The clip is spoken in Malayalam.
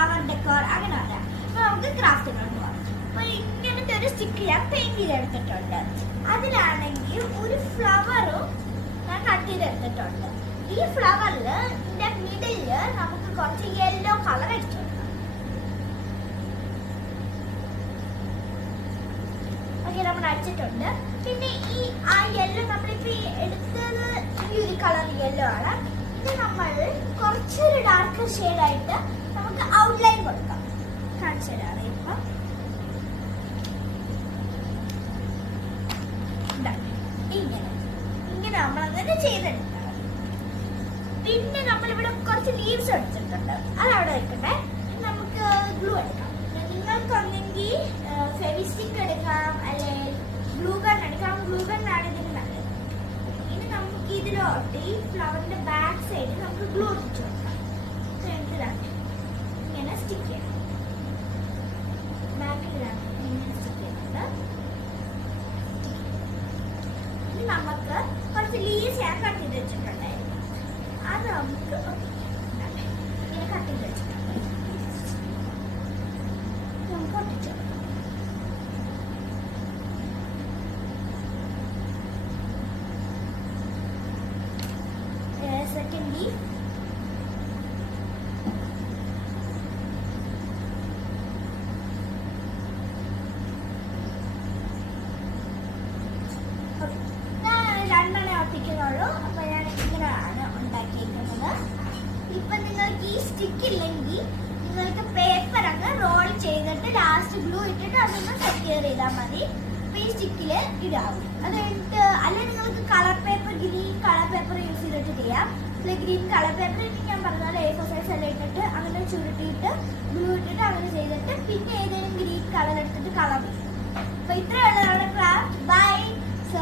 ഫ്ലവർ ഡെക്കോർ അങ്ങനെ പറയാം. അപ്പൊ നമുക്ക് ക്രാഫ്റ്റുകൾ പോവാം. അപ്പൊ ഇങ്ങനത്തെ ഒരു സ്റ്റിക്ക് ഞാൻ പെയിന്റ് ചെയ്തെടുത്തിട്ടുണ്ട്. അതിലാണെങ്കിൽ ഒരു ഫ്ലവറും ഞാൻ കട്ട് ചെയ്തെടുത്തിട്ടുണ്ട്. ഈ ഫ്ലവറില് മിഡില് നമുക്ക് കുറച്ച് യെല്ലോ കളർ അടിച്ചു. ഓക്കെ, നമ്മൾ അടിച്ചിട്ടുണ്ട്. പിന്നെ ആ യെല്ലോ നമ്മളിപ്പോ എടുത്തത് ഈ ഒരു കളർ യെല്ലോ ആണ്. ഇത് നമ്മൾ കുറച്ചൊരു ഡാർക്ക് ഷെയ്ഡായിട്ട് നമുക്ക് ഔട്ട്ലൈൻ കൊടുക്കാം. കാണിച്ചു തരാറ് ഇപ്പൊ ഇങ്ങനെ നമ്മളങ്ങനെ ചെയ്തെടുക്കാം. പിന്നെ നമ്മളിവിടെ കുറച്ച് ലീവ്സ് എടുത്തിട്ടുണ്ട്, അതവിടെ വെക്കട്ടെ. നമുക്ക് ഗ്ലൂ എടുക്കാം. നിങ്ങൾക്കൊന്നെങ്കിൽ ഫെവിസ്റ്റിക് എടുക്കാം, അല്ലെങ്കിൽ ഗ്ലൂ ഗൺ എടുക്കാം. ഗ്ലൂ ഗൺ ആണ് ഇതിന് നല്ലത്. ഇനി നമുക്ക് ഇതിലോട്ട് ഈ ഫ്ലവറിന്റെ ബാക്ക് സൈഡിൽ നമുക്ക് ഗ്ലൂ ഒട്ടിച്ചു കൊടുക്കാം. ഇങ്ങനെ സ്റ്റിക്ക് ചെയ്യാം. ബാക്കിലാണ് ഇങ്ങനെ സ്റ്റിക്ക് ചെയ്യുന്നുണ്ട്. ഇനി നമുക്ക് കുറച്ച് ലീവ്സ് ഞാൻ കട്ട് ചെയ്ത് വെച്ചിട്ടുണ്ടായിരുന്നു. അത് നമുക്ക് ഇങ്ങനെ കട്ട് ചെയ്ത് വെച്ചിട്ടുണ്ട്. നമുക്ക് ഒട്ടിച്ചു. സെക്കൻഡ് ലീഫ് ഒട്ടിക്കുന്നുള്ളൂ. അപ്പൊ ഞാൻ ഇങ്ങനെയാണ് ഉണ്ടാക്കിയിരിക്കുന്നത്. ഇപ്പൊ നിങ്ങൾക്ക് ഈ സ്റ്റിക്ക് ഇല്ലെങ്കിൽ നിങ്ങൾക്ക് പേപ്പർ അങ്ങ് റോൾ ചെയ്തിട്ട് ലാസ്റ്റ് ഗ്ലൂ ഇട്ടിട്ട് അതൊന്ന് സെക്യൂർ ചെയ്താൽ മതി. അപ്പൊ ഈ സ്റ്റിക്കില് ഇടാവും. അത് കഴിഞ്ഞിട്ട് അല്ലെങ്കിൽ നിങ്ങൾക്ക് colour paper, green colour paper use ചെയ്തിട്ട് ചെയ്യാം. ഗ്രീൻ കളർ പേപ്പർ ഞാൻ പറഞ്ഞാൽ A4 സൈസ് എല്ലാം ഇട്ടിട്ട് അങ്ങനെ ചുരുട്ടിയിട്ട് ഗ്ലൂ ഇട്ടിട്ട് അങ്ങനെ ചെയ്തിട്ട് പിന്നെ ഏതെങ്കിലും ഗ്രീൻ കളർ എടുത്തിട്ട് കളർ ചെയ്യും. അപ്പൊ ഇത്രയുള്ള ക്രാഫ്റ്റ്. ബൈ. സോ